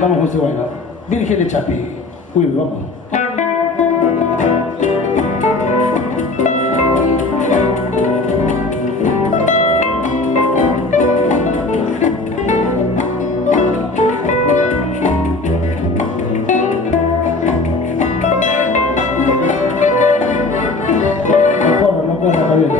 Vamos con este bueno. Virgen de Chapi. Uy, vamos. No corra, está bien.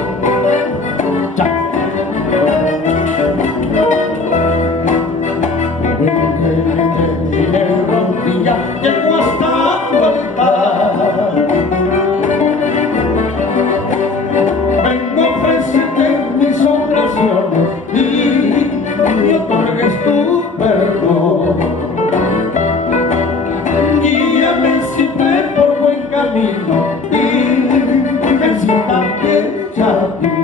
Ya. Llegó hasta vuelta. Vengo a ofrecerte mis oraciones y me otorgues tu perdón. Guíame siempre por buen camino y felicítate a ti.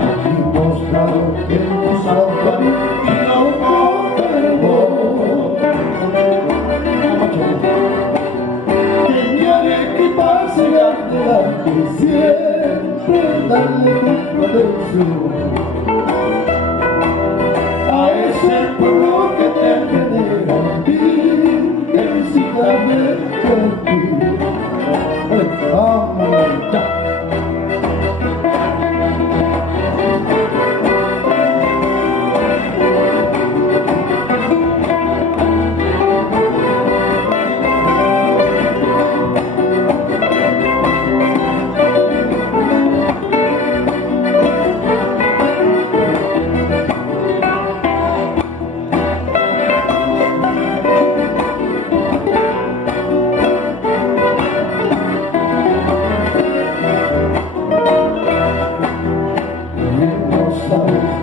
Aquí mostrado en tu santuario y siempre darle tu protección a ese pueblo que te venera y felicítame a ti. Vamos ya.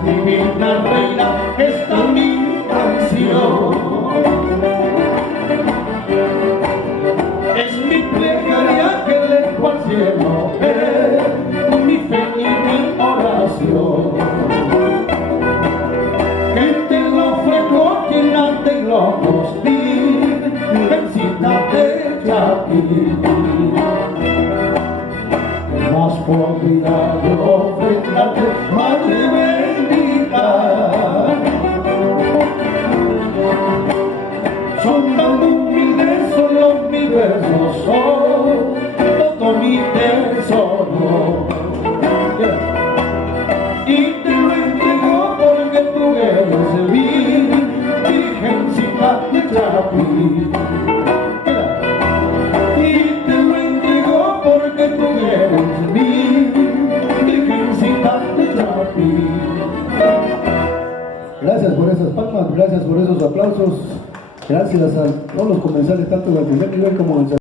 Divina reina, esta mi canción es mi plegaria que elevo al cielo, es mi fe y mi oración, que te lo ofrezco llenarte globos y felicítate a ti. Más por cuidado ofrendarte, madre bendita. Son tan humildes, solo mis versos son todo mi tesoro. Y te lo entrego porque tú eres mi virgencita de Chapi. Y te lo entrego porque tú eres mi virgencita de Chapi. Gracias por esas palmas, gracias por esos aplausos, gracias a todos los comensales, tanto del primer nivel como del segundo.